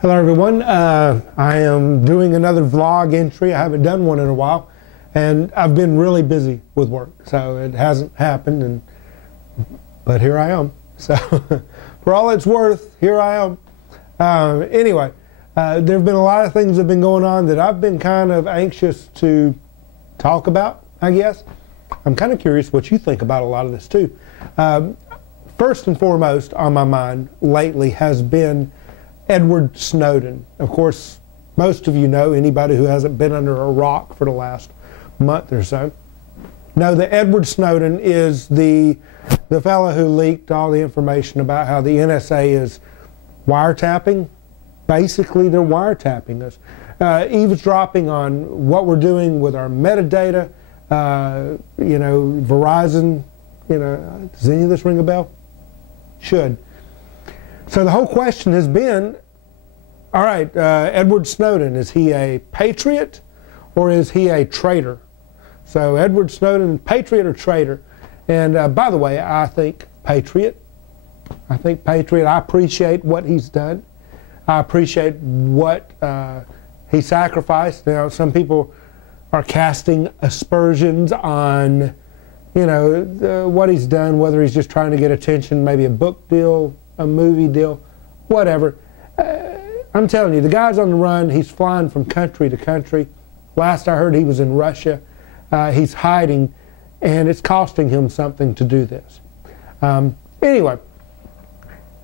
Hello everyone, I am doing another vlog entry. I haven't done one in a while and I've been really busy with work, so it hasn't happened, but here I am. So for all it's worth, here I am. Anyway, there have been a lot of things that have been going on that I've been kind of anxious to talk about, I guess. I'm kind of curious what you think about a lot of this too. First and foremost on my mind lately has been Edward Snowden. Of course, most of you know, anybody who hasn't been under a rock for the last month or so, know that Edward Snowden is the fellow who leaked all the information about how the NSA is wiretapping. Basically, they're wiretapping us, eavesdropping on what we're doing with our metadata. Verizon, does any of this ring a bell? Should. So the whole question has been, all right, Edward Snowden, is he a patriot or is he a traitor? So Edward Snowden, patriot or traitor? And by the way, I think patriot. I think patriot. I appreciate what he's done. I appreciate what he sacrificed. Now, some people are casting aspersions on, what he's done, whether he's just trying to get attention, maybe a book deal, a movie deal, whatever. I'm telling you, the guy's on the run. He's flying from country to country. Last I heard, he was in Russia. He's hiding, and it's costing him something to do this. Anyway,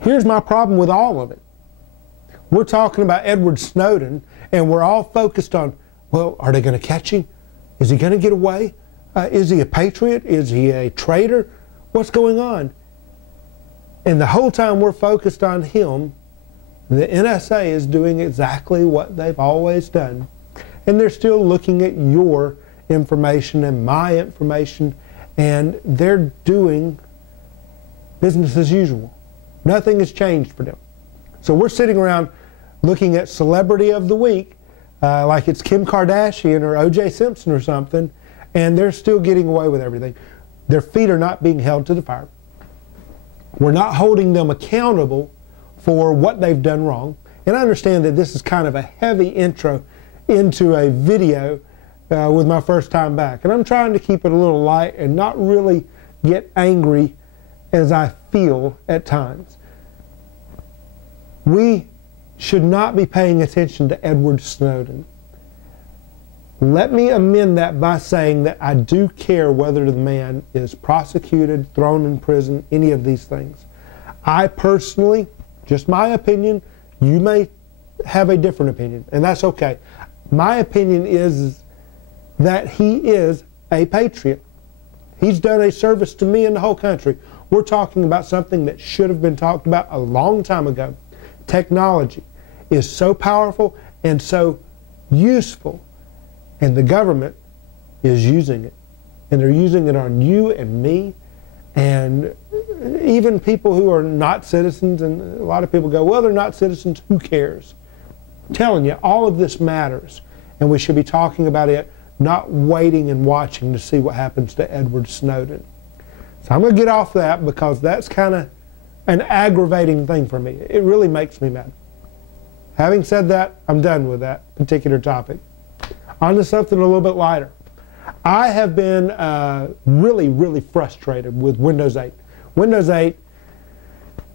here's my problem with all of it. We're talking about Edward Snowden, and we're all focused on, well, are they going to catch him? Is he going to get away? Is he a patriot? Is he a traitor? What's going on? And the whole time we're focused on him, the NSA is doing exactly what they've always done. And they're still looking at your information and my information, and they're doing business as usual. Nothing has changed for them. So we're sitting around looking at Celebrity of the Week, like it's Kim Kardashian or O.J. Simpson or something, and they're still getting away with everything. Their feet are not being held to the fire. We're not holding them accountable for what they've done wrong. And I understand that this is kind of a heavy intro into a video with my first time back. And I'm trying to keep it a little light and not really get angry as I feel at times. We should not be paying attention to Edward Snowden. Let me amend that by saying that I do care whether the man is prosecuted, thrown in prison, any of these things. I personally, just my opinion, you may have a different opinion, and that's okay. My opinion is that he is a patriot. He's done a service to me and the whole country. We're talking about something that should have been talked about a long time ago. Technology is so powerful and so useful, and the government is using it. And they're using it on you and me, and even people who are not citizens. And a lot of people go, well, they're not citizens, who cares? I'm telling you, all of this matters, and we should be talking about it, not waiting and watching to see what happens to Edward Snowden. So I'm going to get off that because that's kind of an aggravating thing for me. It really makes me mad. Having said that, I'm done with that particular topic. On to something a little bit lighter. I have been really, really frustrated with Windows 8. Windows 8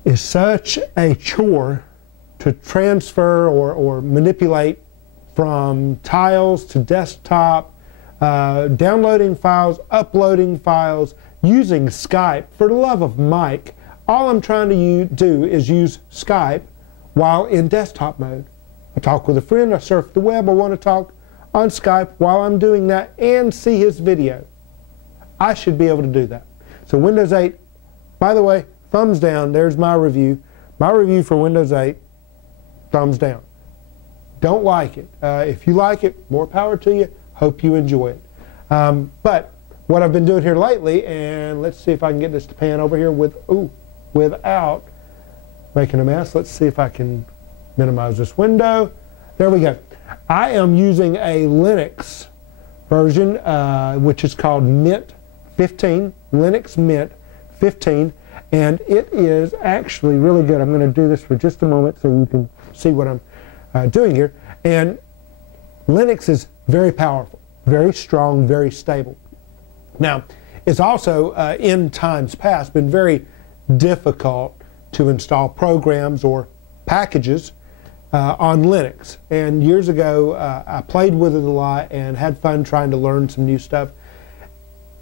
is such a chore to transfer or manipulate from tiles to desktop, downloading files, uploading files, using Skype. For the love of Mike, all I'm trying to do is use Skype while in desktop mode. I talk with a friend, I surf the web, I want to talk on Skype while I'm doing that and see his video. I should be able to do that. So Windows 8, by the way, thumbs down. There's my review. My review for Windows 8, thumbs down. Don't like it. If you like it, more power to you. Hope you enjoy it. But what I've been doing here lately, and let's see if I can get this to pan over here without making a mess. Let's see if I can minimize this window. There we go. I am using a Linux version, which is called Mint 15, Linux Mint 15, and it is actually really good. I'm going to do this for just a moment so you can see what I'm doing here. And Linux is very powerful, very strong, very stable. Now, it's also, in times past, been very difficult to install programs or packages on Linux. And years ago, I played with it a lot and had fun trying to learn some new stuff,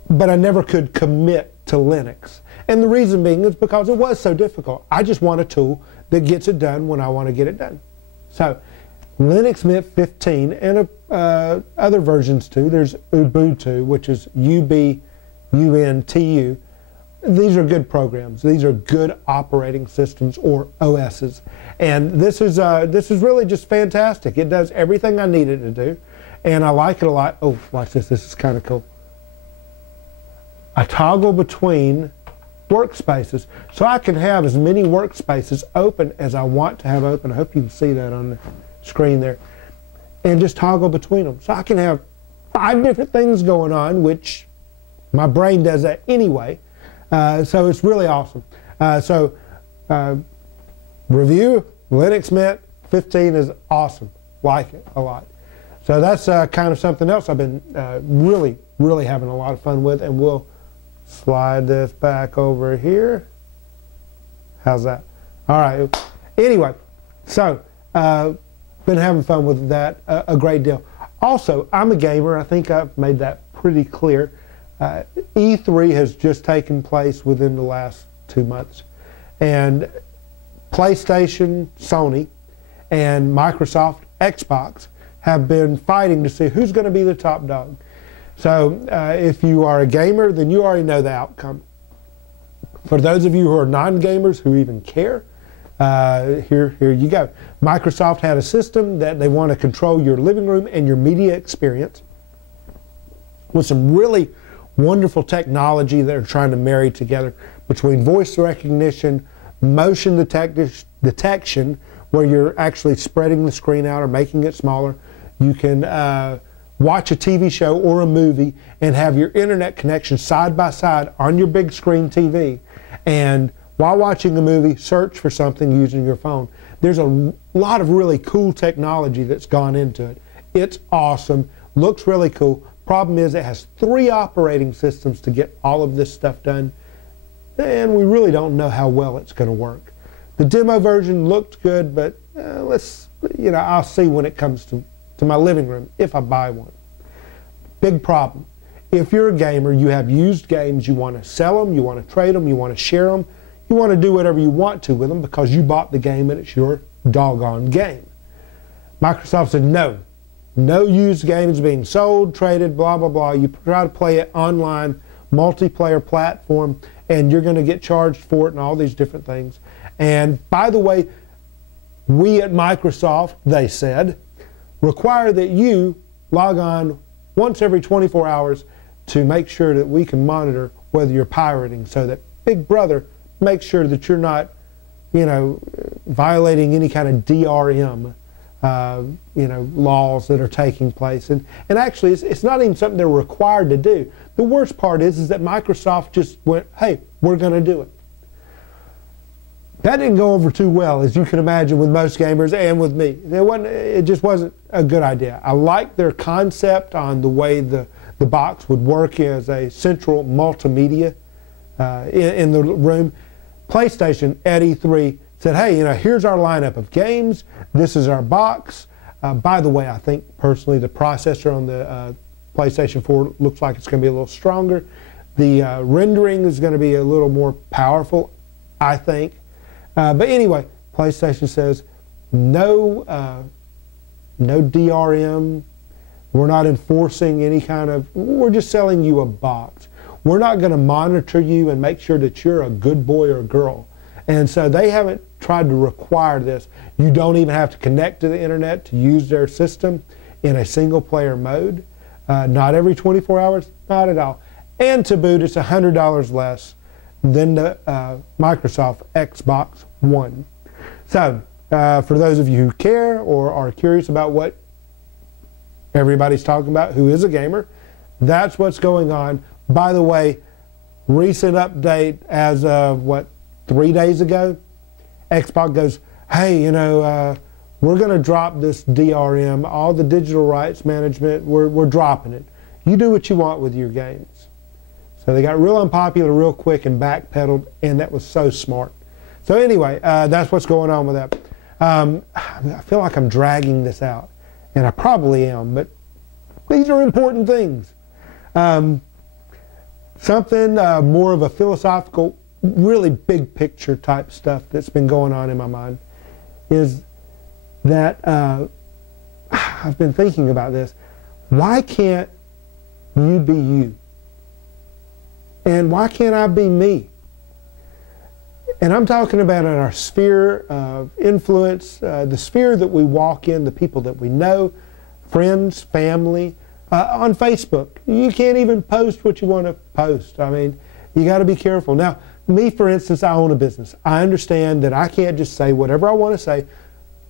but I never could commit to Linux. And the reason being is because it was so difficult. I just want a tool that gets it done when I want to get it done. So Linux Mint 15 and other versions too. There's Ubuntu, which is UBUNTU. These are good programs. These are good operating systems, or OSs. And this is really just fantastic. It does everything I need it to do, and I like it a lot. Oh, watch this. This is kind of cool. I toggle between workspaces, so I can have as many workspaces open as I want to have open. I hope you can see that on the screen there. And just toggle between them. So I can have 5 different things going on, which my brain does that anyway. So it's really awesome. Review, Linux Mint 15 is awesome. Like it a lot. So that's kind of something else I've been really having a lot of fun with, and we'll slide this back over here. How's that? All right. Anyway, so been having fun with that a great deal. Also, I'm a gamer. I think I've made that pretty clear. E3 has just taken place within the last 2 months, and PlayStation, Sony, and Microsoft, Xbox have been fighting to see who's going to be the top dog. So if you are a gamer, then you already know the outcome. For those of you who are non-gamers who even care, here you go. Microsoft had a system that they want to control your living room and your media experience with some really wonderful technology that are trying to marry together between voice recognition, motion detection, where you're actually spreading the screen out or making it smaller. You can watch a TV show or a movie and have your internet connection side by side on your big screen TV. And while watching a movie, search for something using your phone. There's a lot of really cool technology that's gone into it. It's awesome, looks really cool. Problem is, it has 3 operating systems to get all of this stuff done, and we really don't know how well it's going to work. The demo version looked good, but I'll see when it comes to my living room if I buy one. Big problem. If you're a gamer, you have used games, you want to sell them, you want to trade them, you want to share them, you want to do whatever you want to with them because you bought the game and it's your doggone game. Microsoft said no. No used games being sold, traded, blah, blah, blah. You try to play it online, multiplayer platform, and you're going to get charged for it and all these different things. And by the way, we at Microsoft, they said, require that you log on once every 24 hours to make sure that we can monitor whether you're pirating, so that Big Brother makes sure that you're not, violating any kind of DRM laws that are taking place. And actually, it's not even something they're required to do. The worst part is that Microsoft just went, hey, we're going to do it. That didn't go over too well, as you can imagine, with most gamers and with me. It just wasn't a good idea. I liked their concept on the way the box would work as a central multimedia in the room. PlayStation at E3 said, hey, here's our lineup of games. This is our box. By the way, I think personally the processor on the PlayStation 4 looks like it's going to be a little stronger. The rendering is going to be a little more powerful, I think. But anyway, PlayStation says no DRM. We're not enforcing any kind of, we're just selling you a box. We're not going to monitor you and make sure that you're a good boy or girl. And so they haven't tried to require this. You don't even have to connect to the internet to use their system in a single player mode. Not every 24 hours, not at all. And to boot, it's $100 less than the Microsoft Xbox One. So for those of you who care or are curious about what everybody's talking about who is a gamer, that's what's going on. By the way, recent update as of 3 days ago, Xbox goes, hey, we're going to drop this DRM, all the digital rights management, we're dropping it. You do what you want with your games. So they got real unpopular real quick and backpedaled, and that was so smart. So anyway, that's what's going on with that. I feel like I'm dragging this out, and I probably am, but these are important things. Something more of a philosophical, really big picture type stuff that's been going on in my mind is that I've been thinking about this. Why can't you be you? And why can't I be me? And I'm talking about in our sphere of influence, the sphere that we walk in, the people that we know, friends, family. On Facebook, you can't even post what you want to post. I mean, you got to be careful. Now, me, for instance, I own a business. I understand that I can't just say whatever I want to say,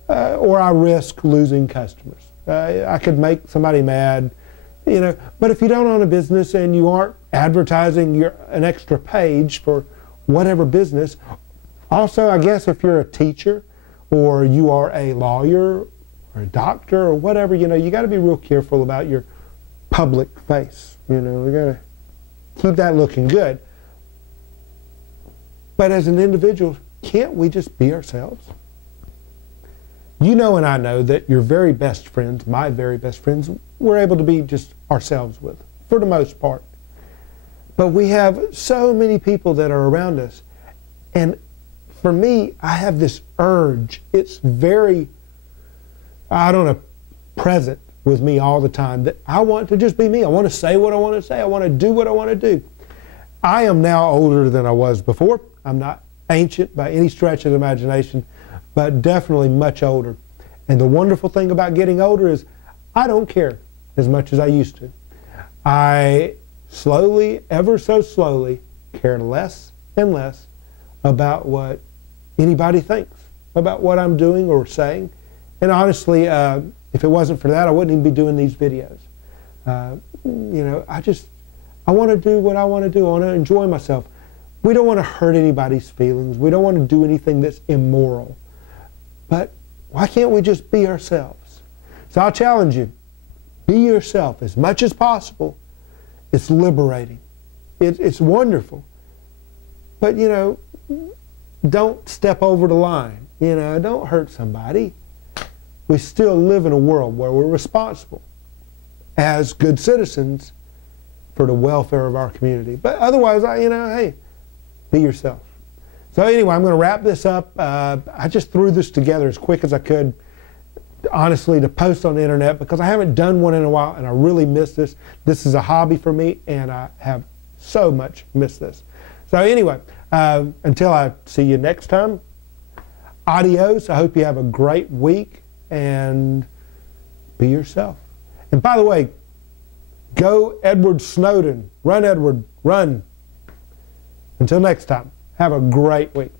or I risk losing customers. I could make somebody mad, you know. But if you don't own a business and you aren't advertising an extra page for whatever business, also, I guess if you're a teacher or you are a lawyer or a doctor or whatever, you know, you got to be real careful about your public face. You know, we got to keep that looking good. But as an individual, can't we just be ourselves? You know and I know that your very best friends, my very best friends, we're able to be just ourselves with, for the most part. But we have so many people that are around us. And for me, I have this urge. It's very, I don't know, present with me all the time that I want to just be me. I want to say what I want to say. I want to do what I want to do. I am now older than I was before. I'm not ancient by any stretch of the imagination, but definitely much older. And the wonderful thing about getting older is I don't care as much as I used to. I slowly, ever so slowly, care less and less about what anybody thinks, about what I'm doing or saying. And honestly, if it wasn't for that, I wouldn't even be doing these videos. You know, I want to do what I want to do. I want to enjoy myself. We don't want to hurt anybody's feelings. We don't want to do anything that's immoral. But why can't we just be ourselves? So I'll challenge you. Be yourself as much as possible. It's liberating. It's wonderful. But, you know, don't step over the line. You know, don't hurt somebody. We still live in a world where we're responsible as good citizens for the welfare of our community. But otherwise, you know, hey, be yourself. So anyway, I'm going to wrap this up. I just threw this together as quick as I could, honestly, to post on the internet because I haven't done one in a while and I really miss this. This is a hobby for me and I have so much missed this. So anyway, until I see you next time, adios. I hope you have a great week and be yourself. And by the way, go Edward Snowden. Run, Edward, run. Until next time, have a great week.